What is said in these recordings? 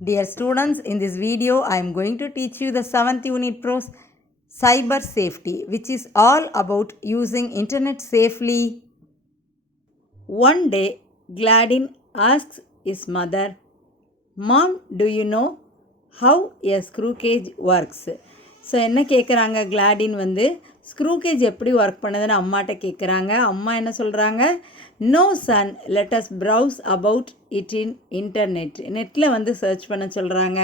Dear students, in this video I am going to teach you the 7th unit pros cyber safety, which is all about using internet safely. One day Gladyn asks his mother, "Mom, do you know how a screw cage works?" So என்ன கேட்குறாங்க கிளாடின் screw gauge எப்படி work பண்ணுதுன்னு அம்மாட்ட கேட்குறாங்க. அம்மா என்ன சொல்கிறாங்க, no son let us browse about it in internet. நெட்டில் சர்ச் பண்ண சொல்கிறாங்க.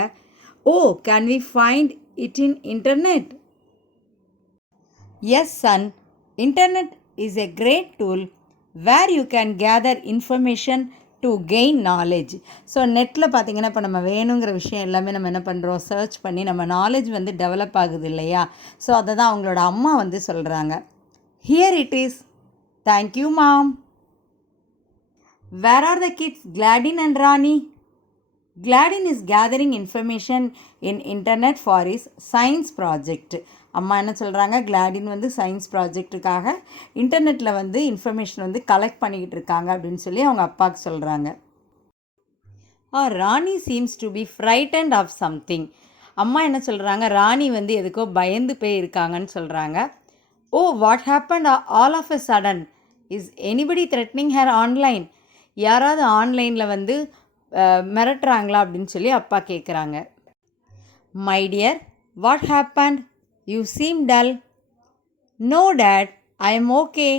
Oh, can we find it in internet? Yes son, internet is a great tool where you can gather information to gain knowledge. So நெட்டில் பார்த்திங்கன்னா இப்போ நம்ம வேணுங்கிற விஷயம் எல்லாமே நம்ம என்ன பண்ணுறோம், சர்ச் பண்ணி நம்ம நாலேஜ் டெவலப் ஆகுது இல்லையா. ஸோ அதை தான் அவங்களோட அம்மா சொல்கிறாங்க. Here it is. Thank you mom. Where are the kids Gladyn and Rani? Gladyn is gathering information in internet for his science project. அம்மா என்ன சொல்கிறாங்க, கிளாடின் சயின்ஸ் ப்ராஜெக்ட்டுக்காக இன்டர்நெட்டில் இன்ஃபர்மேஷன் கலெக்ட் பண்ணிக்கிட்டு இருக்காங்க அப்படின்னு சொல்லி அவங்க அப்பாவுக்கு சொல்கிறாங்க. Rani seems to be frightened of something. அம்மா என்ன சொல்கிறாங்க, ராணி எதுக்கோ பயந்து போய் இருக்காங்கன்னு சொல்கிறாங்க. Oh, what happen all of a sudden? Is anybody threatening her online? யாராவது ஆன்லைனில் மிரட்டுறாங்களா அப்படின்னு சொல்லி அப்பா கேட்குறாங்க. My dear, what happen? You seem dull. No, Dad, I am okay.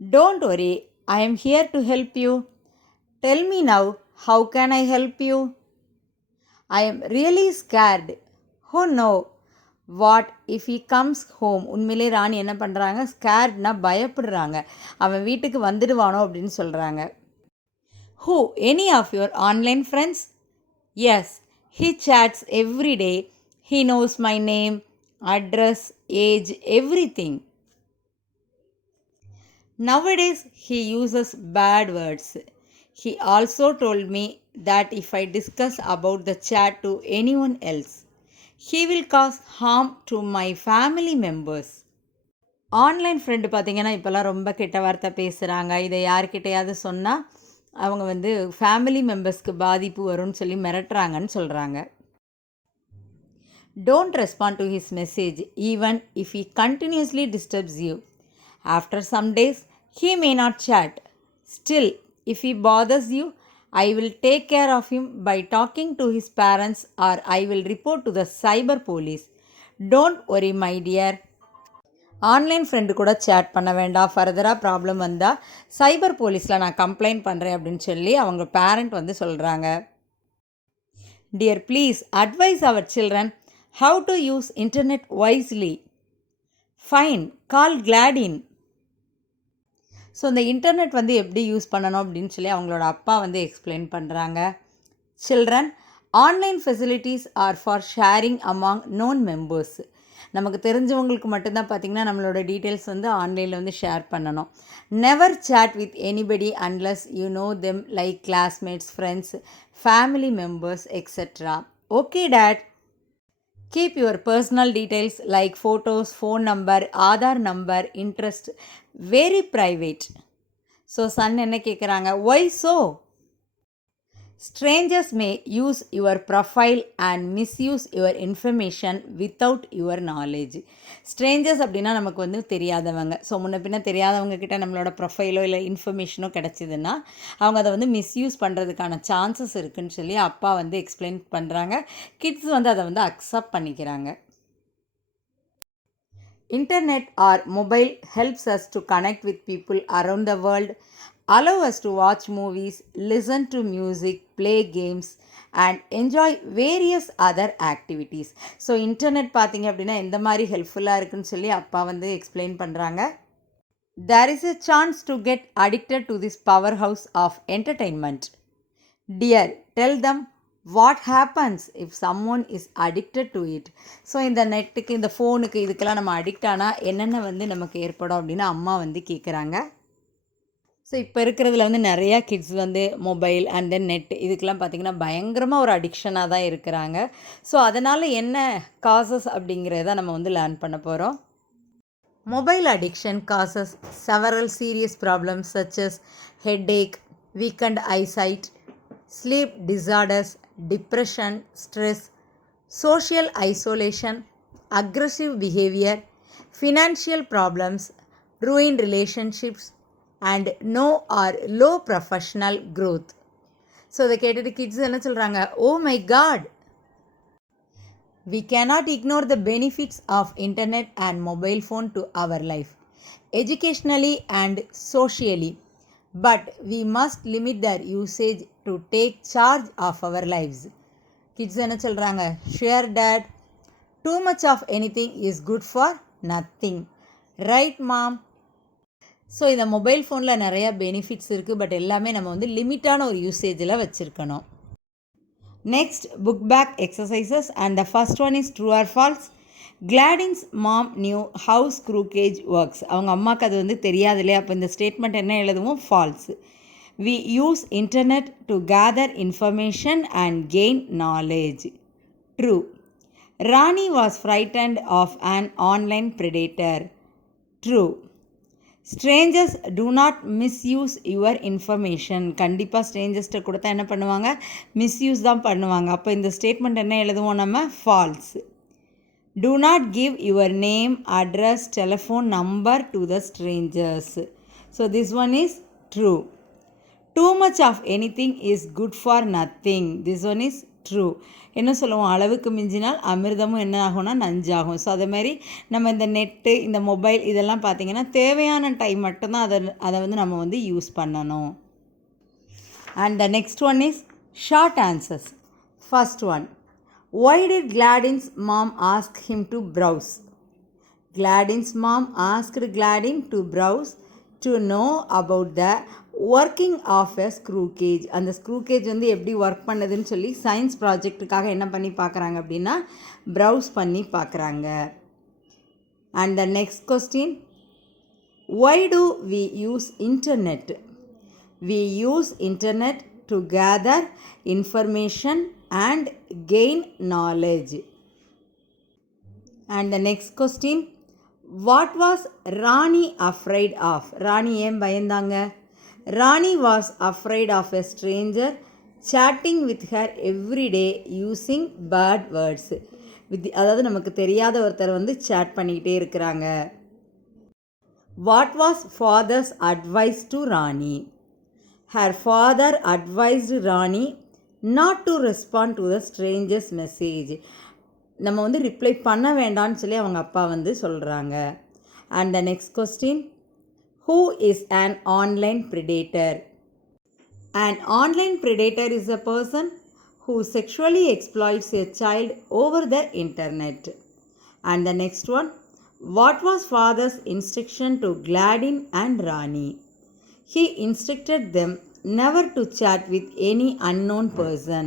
Don't worry, I am here to help you. Tell me now, how can I help you? I am really scared. Oh no, what if he comes home? உண்மையிலே ராணி என்ன பண்ணுறாங்க, ஸ்கேர்ட்னா பயப்படுறாங்க. அவன் வீட்டுக்கு வந்துடுவானோ அப்படின்னு சொல்கிறாங்க. Who? Any of your online friends? Yes, he chats every day. He knows my name, address, age, everything. Nowadays, he uses bad words. He also told me that if I discuss about the chat to anyone else, he will cause harm to my family members. Online friend பார்த்திங்கன்னா இப்போல்லாம் ரொம்ப கெட்ட வார்த்தை பேசுகிறாங்க. இதை யார்கிட்டையாவது சொன்னால் அவங்க family மெம்பர்ஸ்க்கு பாதிப்பு வரும்னு சொல்லி மிரட்டுறாங்கன்னு சொல்கிறாங்க. Don't respond to his message even if he continuously disturbs you. After some days, he may not chat. Still, if he bothers you, I will take care of him by talking to his parents or I will report to the cyber police. Don't worry, my dear. Online friend கூட chat பண்ண வேண்டாம். ஃபர்தராக problem வந்தால் சைபர் போலீஸில் நான் complaint பண்ணுறேன் அப்படின்னு சொல்லி அவங்க பேரண்ட் சொல்கிறாங்க. Dear, please advise our children how to use internet wisely. Fine, call Gladyn. So இந்த இன்டர்நெட் எப்படி யூஸ் பண்ணணும் அப்படின்னு சொல்லி அவங்களோட அப்பா எக்ஸ்பிளைன் பண்ணுறாங்க. Children, online facilities are for sharing among known members. நமக்கு தெரிஞ்சவங்களுக்கு மட்டும்தான் பார்த்திங்கன்னா நம்மளோட டீட்டெயில்ஸ் ஆன்லைனில் ஷேர் பண்ணணும். Never chat with anybody unless you know them like classmates, friends, family members et cetera. Okay dad. Keep your personal details like photos, phone number, Aadhaar number, interest very private. So son என்ன கேட்குறாங்க, why so? Strangers may use your profile and misuse your information without your knowledge. Strangers அப்படின்னா நமக்கு தெரியாதவங்க. So முன்ன பின்ன தெரியாதவங்க கிட்ட நம்மளோட ப்ரொஃபைலோ இல்லை இன்ஃபர்மேஷனோ கிடச்சிதுன்னா அவங்க அதை மிஸ்யூஸ் பண்ணுறதுக்கான சான்சஸ் இருக்குதுன்னு சொல்லி அப்பா எக்ஸ்பிளைன் பண்ணுறாங்க. கிட்ஸ் அதை அக்செப்ட் பண்ணிக்கிறாங்க. Internet or mobile helps us to connect with people around the world, allow us to watch movies, listen to music, play games and enjoy various other activities. So internet பார்த்திங்க அப்படின்னா எந்த மாதிரி ஹெல்ப்ஃபுல்லாக இருக்குன்னு சொல்லி அப்பா எக்ஸ்பிளைன் பண்ணுறாங்க. There is a chance to get addicted to this powerhouse of entertainment. Dear, tell them what happens if someone is addicted to it. So இந்த நெட்டுக்கு, இந்த ஃபோனுக்கு, இதுக்கெல்லாம் நம்ம அடிக்ட் ஆனால் என்னென்ன நமக்கு ஏற்படும் அப்படின்னு அம்மா கேட்குறாங்க. ஸோ இப்போ இருக்கிறதுல நிறையா kids mobile and then net இதுக்கெல்லாம் பார்த்திங்கன்னா பயங்கரமாக ஒரு அடிக்ஷனாக தான் இருக்கிறாங்க. ஸோ அதனால் என்ன காசஸ் அப்படிங்கிறத நம்ம லேர்ன் பண்ண போகிறோம். Mobile addiction causes several serious problems such as headache, weakened eyesight, sleep disorders, depression, stress, social isolation, aggressive behavior, financial problems, ruined relationships, and no or low professional growth. So இதை கேட்டுட்டு kids என்ன சொல்கிறாங்க, oh my God, we cannot ignore the benefits of internet and mobile phone to our life, educationally and socially, but we must limit their usage to take charge of our lives. Kids என்ன சொல்கிறாங்க, share dad, too much of anything is good for nothing, right mom? So இந்த mobile ஃபோனில் நிறையா benefits இருக்குது, but எல்லாமே நம்ம வந்து லிமிட்டான ஒரு யூசேஜில் வச்சுருக்கணும். Next, book back exercises, and the first one is true or false. Gladyn's mom knew how screwcage works. அவங்க அம்மாவுக்கு அது வந்து தெரியாது இல்லையா, அப்போ இந்த ஸ்டேட்மெண்ட் என்ன எழுதுவோம், false. We use internet to gather information and gain knowledge. True. Rani was frightened of an online predator. True. Strangers do not misuse your information. கண்டிப்பாக ஸ்ட்ரேஞ்சர்ஸ்ட்டை கொடுத்தா என்ன பண்ணுவாங்க, மிஸ்யூஸ் தான் பண்ணுவாங்க. அப்போ இந்த ஸ்டேட்மெண்ட் என்ன எழுதுவோம் நம்ம, falls. Do not give your name, address, telephone number to the strangers. So this one is true. Too much of anything is good for nothing. This one is true. என்ன சொல்லுவோம், அளவுக்கு மிஞ்சினால் அமிர்தமும் என்ன ஆகும்னா நஞ்சாகும். ஸோ அதே மாதிரி நம்ம இந்த நெட்டு, இந்த மொபைல் இதெல்லாம் பார்த்திங்கன்னா தேவையான டைம் மட்டும்தான் அதை வந்து நம்ம வந்து யூஸ் பண்ணணும். And the next one is short answers. First one, why did Gladyn's mom ask him to browse? Gladyn's mom asked Gladyn to browse to know about the working of a screw gauge. அந்த screw gauge வந்து எப்படி work பண்ணுதுன்னு சொல்லி science ப்ராஜெக்ட்டுக்காக என்ன பண்ணி பார்க்குறாங்க அப்படின்னா browse பண்ணி பார்க்குறாங்க. And the next question, why do we use internet? We use internet to gather information and gain knowledge. And the next question, what was Rani afraid of? Rani ஏன் பயந்தாங்க? Rani was afraid of a stranger chatting with her every day using bad words. அதாவது நமக்கு தெரியாத ஒருத்தர் வந்து chat பண்ணிக்கிட்டே இருக்கிறாங்க. What was father's advice to Rani? Her father advised Rani not to respond to the stranger's message. நம்ம வந்து reply பண்ண வேண்டாம்னு சொல்லி அவங்க அப்பா வந்து சொல்கிறாங்க. And the next question, who is an online predator? An online predator is a person who sexually exploits a child over the internet. And the next one, what was father's instruction to Gladyn and Rani? He instructed them never to chat with any unknown person,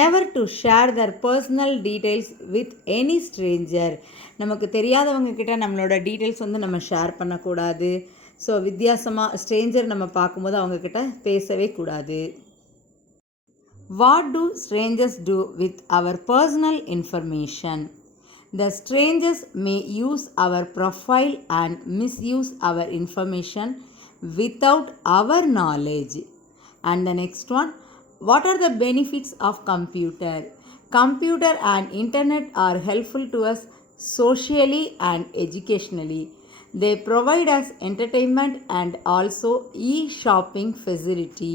never to share their personal details with any stranger. நமக்கு தெரியாதவங்க கிட்ட நம்மளோட details வந்து நம்ம share பண்ணக்கூடாது. So வித்தியாசமாக Stranger நம்ம பார்க்கும்போது அவங்கக்கிட்ட பேசவே கூடாது. What do strangers do with our personal information? The strangers may use our profile and misuse our information without our knowledge. And the next one, what are the benefits of computer? Computer and internet are helpful to us socially and educationally. They provide us entertainment and also e-shopping facility.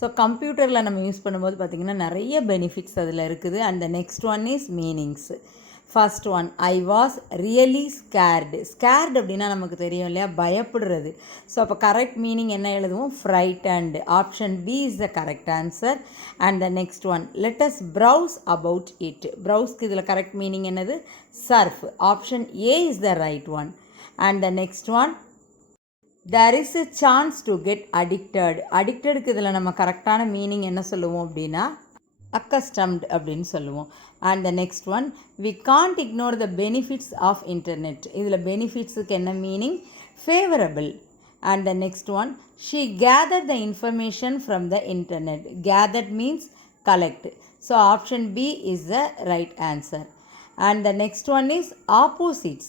So கம்ப்யூட்டரில் நம்ம use பண்ணும்போது பார்த்திங்கன்னா நிறைய benefits அதில் இருக்குது. And the next one is meanings. First one, I was really scared. Scared அப்படின்னா நமக்கு தெரியும் இல்லையா, பயப்படுறது. ஸோ அப்போ கரெக்ட் மீனிங் என்ன எழுதுவோம், frightened. Option B is the correct answer. And the next one, let us browse about it. ப்ரௌஸ்க்கு இதில் கரெக்ட் மீனிங் என்னது, surf. Option A is the right one. And the next one, there is a chance to get addicted. அடிக்டடுக்கு இதில் நம்ம கரெக்டான meaning என்ன சொல்லுவோம் அப்படின்னா accustomed அப்படின்னு சொல்லுவோம். And the next one, we can't ignore the benefits of internet. இதில் பெனிஃபிட்ஸுக்கு என்ன meaning, favourable. And the next one, she gathered the information from the internet. Gathered means collect. So option B is the right answer. And the next one is opposites.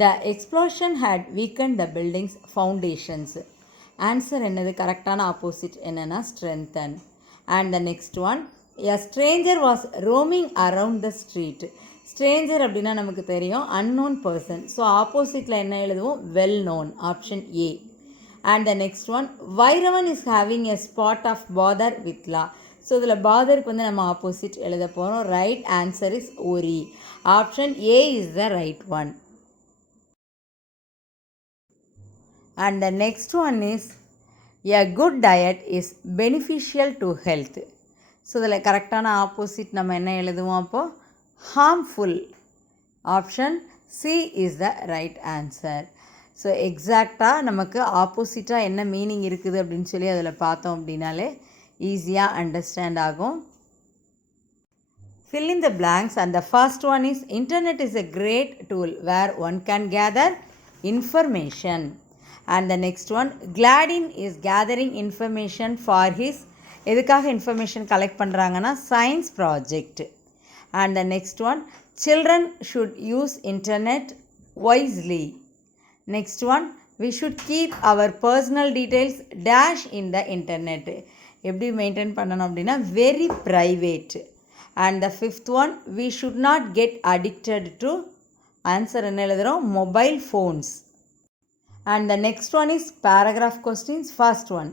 The explosion had weakened the building's foundations. Answer என்னது? கரெக்டான opposite என்னென்னா strengthen. And the next one, a stranger was roaming around the street. stranger அப்படின்னா நமக்கு தெரியும் unknown person. So ஆப்போசிட்டில் என்ன எழுதுவோம்? well known. Option A. And the next one, Vairavan is having a spot of bother with law. So இதில் பாதருக்கு வந்து நம்ம opposite எழுத போகிறோம். Right answer is worry. Option A is the right one. And the next one is, a good diet is beneficial to health. So இதில் கரெக்டான opposite நம்ம என்ன எழுதுவோம்? அப்போது harmful. Option C is the right answer. So எக்ஸாக்டாக நமக்கு ஆப்போசிட்டாக என்ன மீனிங் இருக்குது அப்படின்னு சொல்லி அதில் பார்த்தோம் அப்படின்னாலே ஈஸியாக அண்டர்ஸ்டாண்ட் ஆகும். Fill in the blanks, and the first one is, internet is a great tool where one can gather information. And the next one, Gladin is gathering information for his, எதுக்காக information collect பண்ணுறாங்கன்னா science project. And the next one, children should use internet wisely. Next one, we should keep our personal details dash in the internet. எப்படி maintain பண்ணணும் அப்படின்னா very private. And the fifth one, we should not get addicted to, answer என்ன எழுதுகிறோம்? Mobile phones. And the next one is paragraph questions. First one,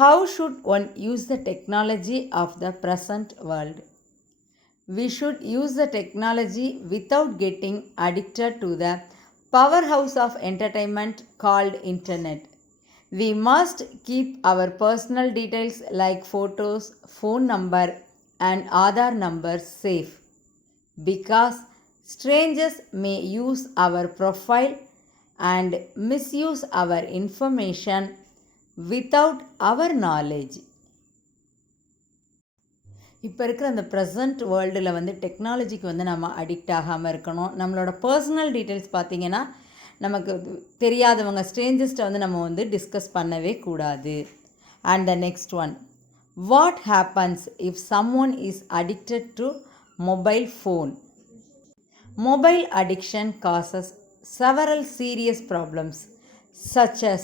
how should one use the technology of the present world? We should use the technology without getting addicted to the powerhouse of entertainment called internet. We must keep our personal details like photos, phone number and Aadhaar numbers safe because strangers may use our profile and misuse our information without our knowledge. இப்போ இருக்கிற அந்த present வேர்ல்டில் வந்து டெக்னாலஜிக்கு வந்து நம்ம addict ஆகாமல் இருக்கணும். நம்மளோட பர்சனல் டீட்டெயில்ஸ் பார்த்திங்கன்னா நமக்கு தெரியாதவங்க ஸ்ட்ரேஞ்சர்ஸ்ட்டை வந்து நம்ம வந்து டிஸ்கஸ் பண்ணவே கூடாது. And the next one, what happens if someone is addicted to mobile phone? Mobile addiction causes several serious problems such as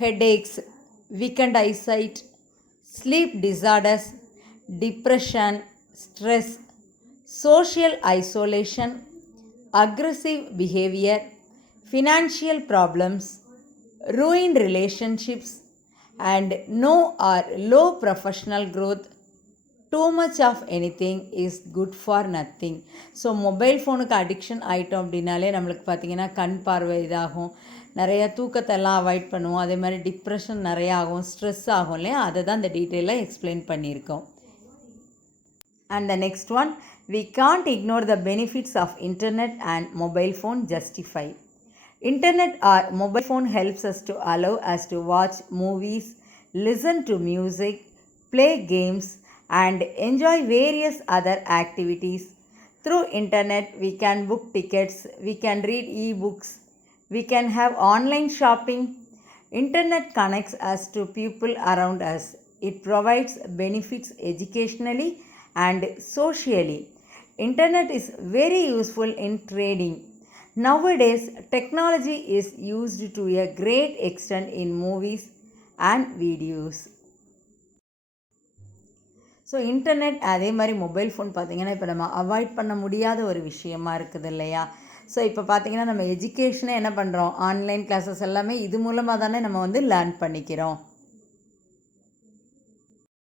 headaches, weakened eyesight, sleep disorders, depression, stress, social isolation, aggressive behavior, financial problems, ruined relationships, and no or low professional growth. Too much of anything is good for nothing. So mobile ஃபோனுக்கு addiction ஆகிட்டோம் அப்படின்னாலே நம்மளுக்கு பார்த்திங்கன்னா கண் பார்வை இதாகும், நிறையா தூக்கத்தெல்லாம் avoid பண்ணுவோம், அதே மாதிரி டிப்ரெஷன் நிறையா ஆகும், ஸ்ட்ரெஸ் ஆகும் இல்லையா? அதை தான் இந்த டீட்டெயிலாக எக்ஸ்பிளைன் பண்ணியிருக்கோம். And the next one, we can't ignore the benefits of internet and mobile phone justify. Internet or mobile phone helps us to allow us to watch movies, listen to music, play games, and enjoy various other activities. Through internet, we can book tickets, we can read e-books, we can have online shopping. Internet connects us to people around us. It provides benefits educationally and socially. Internet is very useful in trading. Nowadays, technology is used to a great extent in movies and videos. So internet அதே மாதிரி mobile phone பார்த்திங்கன்னா இப்போ நம்ம avoid பண்ண முடியாத ஒரு விஷயமா இருக்குது இல்லையா? ஸோ இப்போ பார்த்திங்கன்னா நம்ம எஜுகேஷனை என்ன பண்ணுறோம்? ஆன்லைன் கிளாஸஸ் எல்லாமே இது மூலமாக தானே நம்ம வந்து லேர்ன் பண்ணிக்கிறோம்.